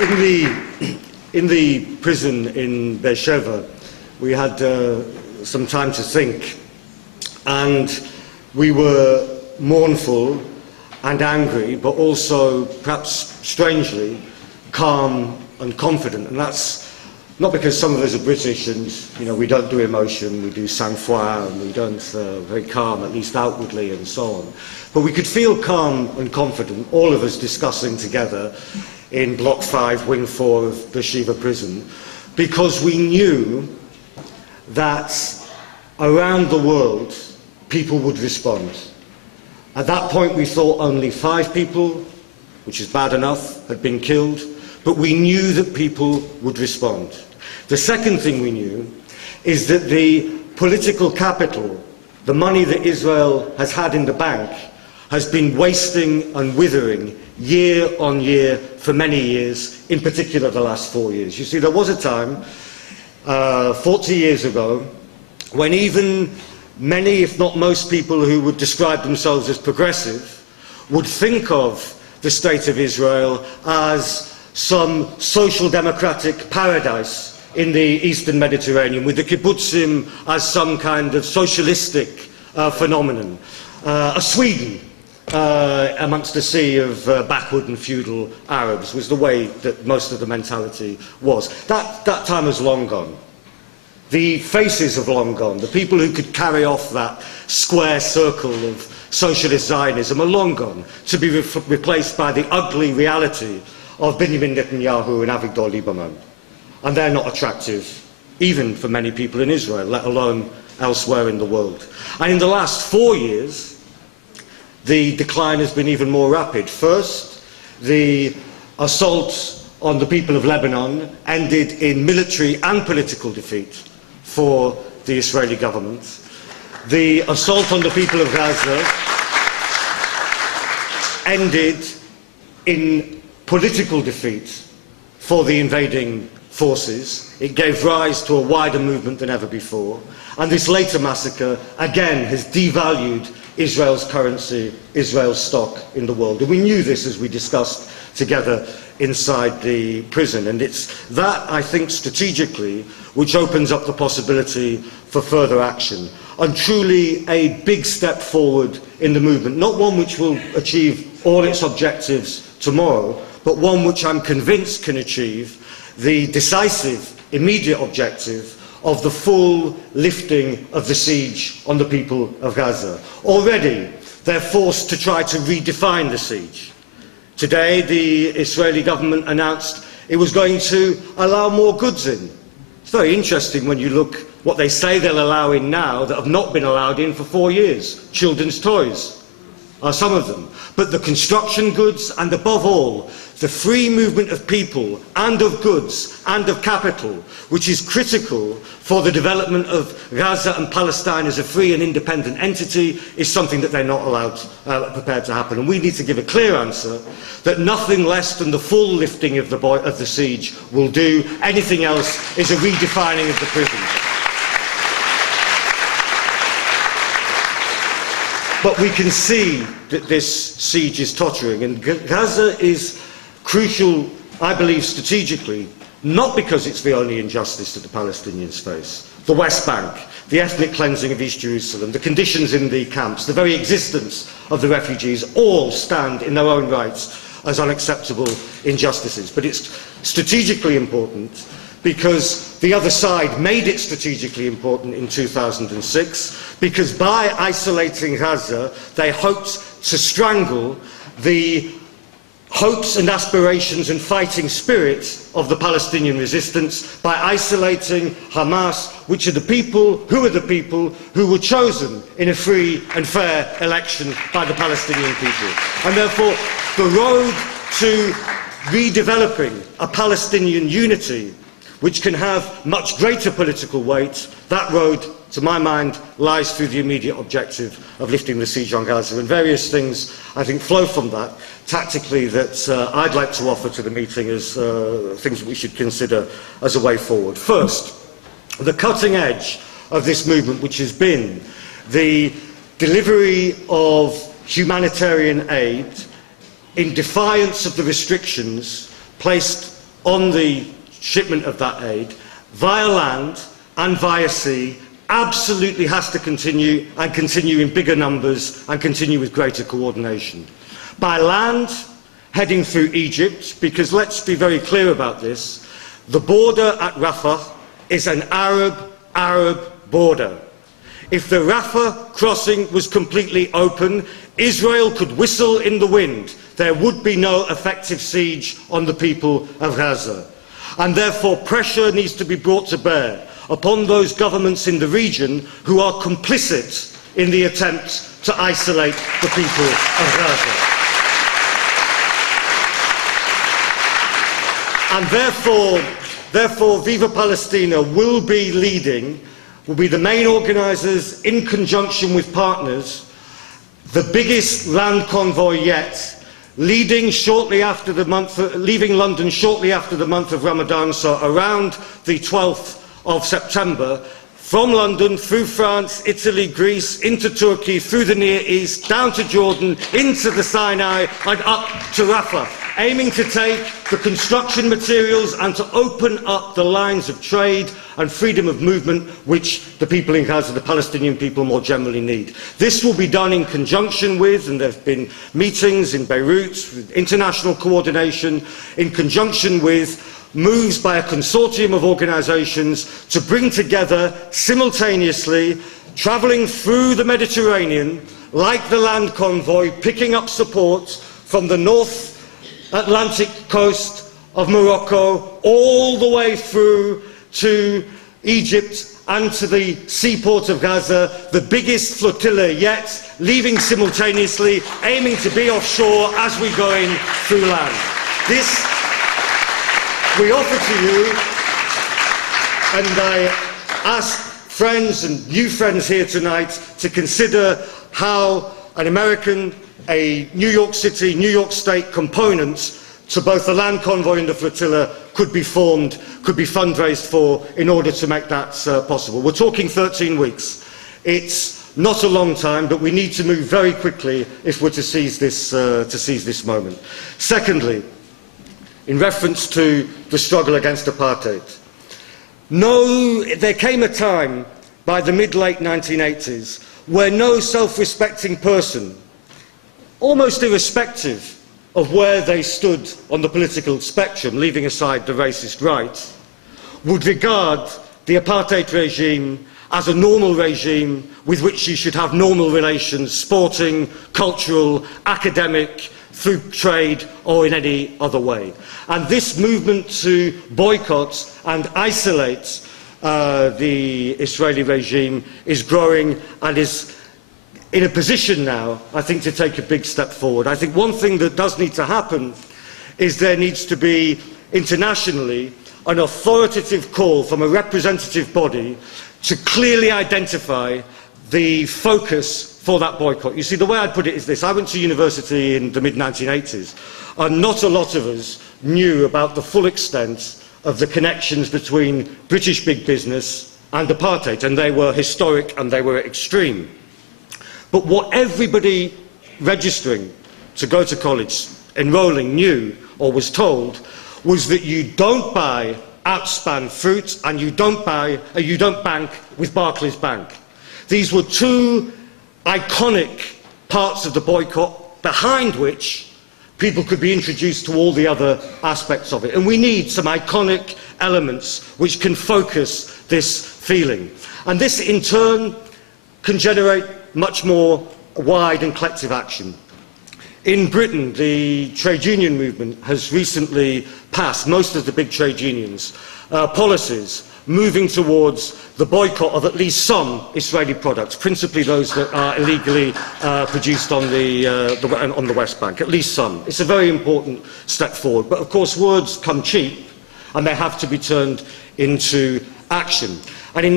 In the prison in Beersheba, we had some time to think, and we were mournful and angry, but also, perhaps strangely, calm and confident. And that's not because some of us are British and, you know, we don't do emotion, we do sang-froid, and we don't very calm, at least outwardly, and so on. But we could feel calm and confident, all of us discussing together in Block 5, Wing 4 of Beersheba Prison, because we knew that around the world people would respond. At that point we thought only 5 people, which is bad enough, had been killed, but we knew that people would respond. The second thing we knew is that the political capital, the money that Israel has had in the bank, has been wasting and withering year on year for many years, in particular the last 4 years. You see, there was a time, 40 years ago, when even many, if not most people who would describe themselves as progressive, would think of the State of Israel as some social democratic paradise in the Eastern Mediterranean, with the kibbutzim as some kind of socialistic phenomenon, a Sweden amongst a sea of backward and feudal Arabs, was the way that most of the mentality was. That time has long gone. The faces have long gone. The people who could carry off that square circle of socialist Zionism are long gone, to be replaced by the ugly reality of Benjamin Netanyahu and Avigdor Lieberman. And they're not attractive, even for many people in Israel, let alone elsewhere in the world. And in the last 4 years, the decline has been even more rapid. First, the assault on the people of Lebanon ended in military and political defeat for the Israeli government. The assault on the people of Gaza ended in political defeat for the invading forces. It gave rise to a wider movement than ever before. And this later massacre, again, has devalued Israel's currency, Israel's stock in the world. And we knew this as we discussed together inside the prison. And it's that, I think, strategically, which opens up the possibility for further action. And truly a big step forward in the movement. Not one which will achieve all its objectives tomorrow, but one which I'm convinced can achieve the decisive, immediate objective of the full lifting of the siege on the people of Gaza. Already, they're forced to try to redefine the siege. Today, the Israeli government announced it was going to allow more goods in. It's very interesting when you look what they say they'll allow in now that have not been allowed in for 4 years. Children's toys are some of them. But the construction goods, and above all, the free movement of people and of goods and of capital, which is critical for the development of Gaza and Palestine as a free and independent entity, is something that they're not allowed, prepared to happen. And we need to give a clear answer that nothing less than the full lifting of the siege will do. Anything else is a redefining of the prison. But we can see that this siege is tottering, and Gaza is crucial, I believe, strategically, not because it's the only injustice that the Palestinians face. The West Bank, the ethnic cleansing of East Jerusalem, the conditions in the camps, the very existence of the refugees, all stand in their own rights as unacceptable injustices. But it's strategically important because the other side made it strategically important in 2006, because by isolating Gaza, they hoped to strangle the hopes and aspirations and fighting spirit of the Palestinian resistance by isolating Hamas, which are the people who were chosen in a free and fair election by the Palestinian people. And therefore, the road to redeveloping a Palestinian unity which can have much greater political weight, that road, to my mind, lies through the immediate objective of lifting the siege on Gaza. And various things, I think, flow from that, tactically, that I'd like to offer to the meeting as things that we should consider as a way forward. First, the cutting edge of this movement, which has been the delivery of humanitarian aid in defiance of the restrictions placed on the shipment of that aid via land and via sea absolutely has to continue, and continue in bigger numbers and continue with greater coordination. By land, heading through Egypt, because let's be very clear about this, the border at Rafah is an Arab border. If the Rafah crossing was completely open, Israel could whistle in the wind. There would be no effective siege on the people of Gaza. And therefore pressure needs to be brought to bear upon those governments in the region who are complicit in the attempt to isolate the people of Gaza. And therefore Viva Palestina will be the main organisers, in conjunction with partners, the biggest land convoy yet, leaving London shortly after the month of Ramadan, so around the 12th of September, from London, through France, Italy, Greece, into Turkey, through the Near East, down to Jordan, into the Sinai, and up to Rafah, aiming to take the construction materials and to open up the lines of trade and freedom of movement which the people in Gaza, the Palestinian people, more generally need. This will be done in conjunction with, and there have been meetings in Beirut, with international coordination, in conjunction with moves by a consortium of organisations to bring together simultaneously, travelling through the Mediterranean, like the land convoy, picking up support from the North Atlantic coast of Morocco, all the way through to Egypt and to the seaport of Gaza, the biggest flotilla yet, leaving simultaneously, aiming to be offshore as we go in through land. This we offer to you, and I ask friends and new friends here tonight to consider how an American, a New York City, New York State component to both the land convoy and the flotilla could be formed, could be fundraised for in order to make that possible. We're talking 13 weeks. It's not a long time, but we need to move very quickly if we're to seize this moment. Secondly, in reference to the struggle against apartheid, there came a time by the mid-late 1980s where no self-respecting person, almost irrespective of where they stood on the political spectrum, leaving aside the racist right, would regard the apartheid regime as a normal regime with which you should have normal relations, sporting, cultural, academic, through trade or in any other way. And this movement to boycott and isolate the Israeli regime is growing and is in a position now, I think, to take a big step forward. I think one thing that does need to happen is there needs to be internationally an authoritative call from a representative body to clearly identify the focus for that boycott. You see, the way I'd put it is this. I went to university in the mid-1980s, and not a lot of us knew about the full extent of the connections between British big business and apartheid, and they were historic and they were extreme. But what everybody registering to go to college, enrolling, knew or was told was that you don't buy outspan fruit and you don't bank with Barclays Bank. These were two iconic parts of the boycott behind which people could be introduced to all the other aspects of it. And we need some iconic elements which can focus this feeling. And this, in turn, can generate much more wide and collective action. In Britain, the trade union movement has recently passed, most of the big trade unions, policies moving towards the boycott of at least some Israeli products, principally those that are illegally produced on the West Bank, at least some. It's a very important step forward. But of course, words come cheap, and they have to be turned into action. And in